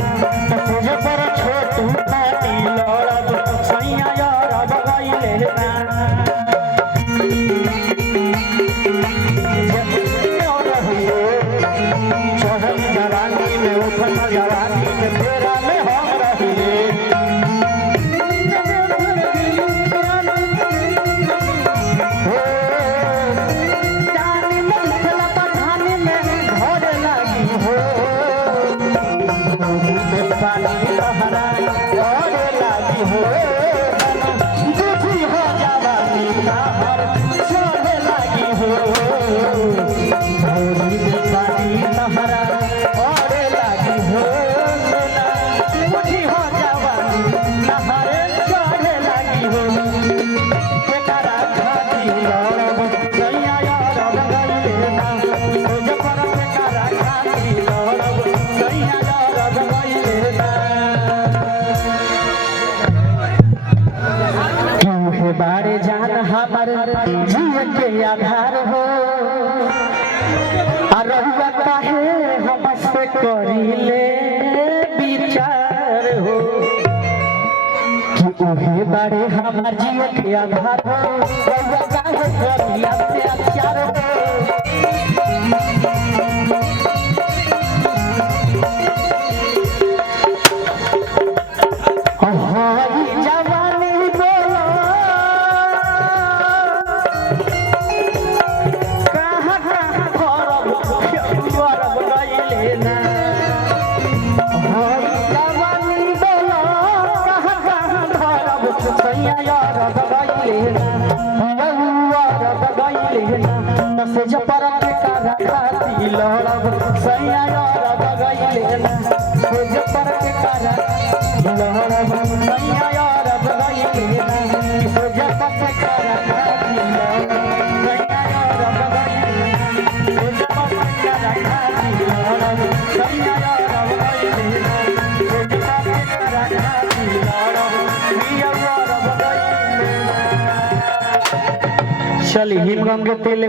तुझे पर छोटू पाटी लड़ब सैया यारब गइले ना चढ़ल जवानी में उठल जवानी में फेरा में हम रहिए बारे जान हमारे जीवन के आधार हो अरुआ काहे हमसे करिले विचार हो कि उहे बारे हमार जीवन के आधार हो अरुआ काहे करिले अत्याचार हो से परत का खाती लड़ब सैया यारब गइले ना से परत का लड़ब सैया यारब गइले ना से परत का खाती लड़ब सैया यारब गइले ना से परत का खाती लड़ब सैया यारब गइले ना से परत का खाती लड़ब सैया यारब गइले ना चल हिम गंगे तेल